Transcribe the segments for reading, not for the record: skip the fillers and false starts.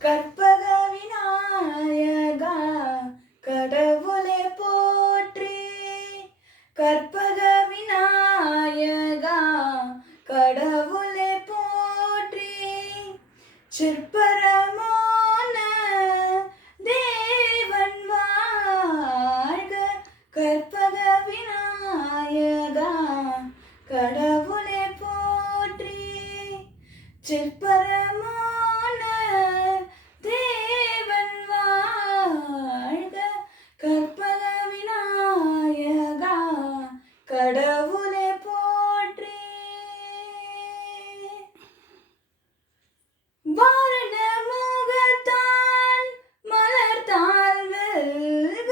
கற்பக விநாயகா கடவுளே போற்றி. கற்பக விநாயகா கடவுளே போற்றி. சிற்பரமான தேவன் வாழ்க. கற்பக விநாயகா கடவுளே போற்றி. சிற்பரமான தேவன் வாழ்க. கற்பக விநாயகா கடவுளே போற்றி. வாரண முகத்தான் மலர்த்தாள் வெல்க.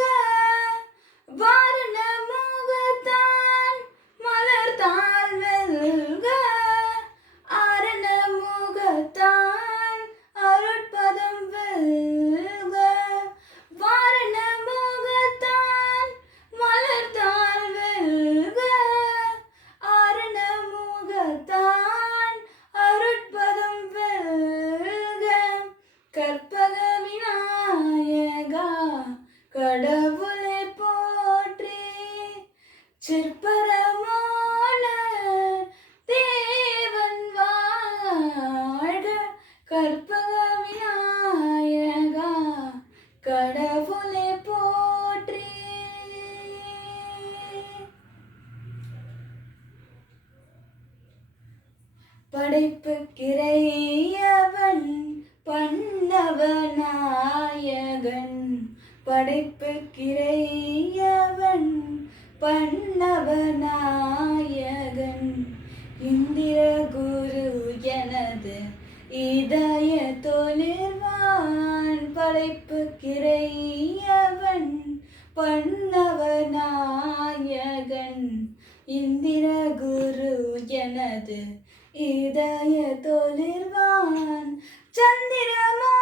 வாரண முகத்தான் மலர்த்தாள் வெல்க. ஆரண முகத்தான் அருட்பதம் வெல்க. வாரண முகத்தான் மலர்த்தாள் வெல்க. ஆரண முகத்தான் அருட்பதம் வெல்க. கற்பக விநாயகா கடவுளே போற்றி. சிற்பரமான தேவன் வாழ்க. கற்பக விநாயகா கடவுளே போற்றி. படைப்புக்கிறையவன் பன்னவநாயகன். படைப்புக்கிறையவன் பன்னவநாயகன். இந்திர குரு எனது இதய தொழில்வான். படைப்புக்கிறையவன் பன்னவநாயகன். இந்திர குரு எனது இதய தொழில்வான். சந்திரமா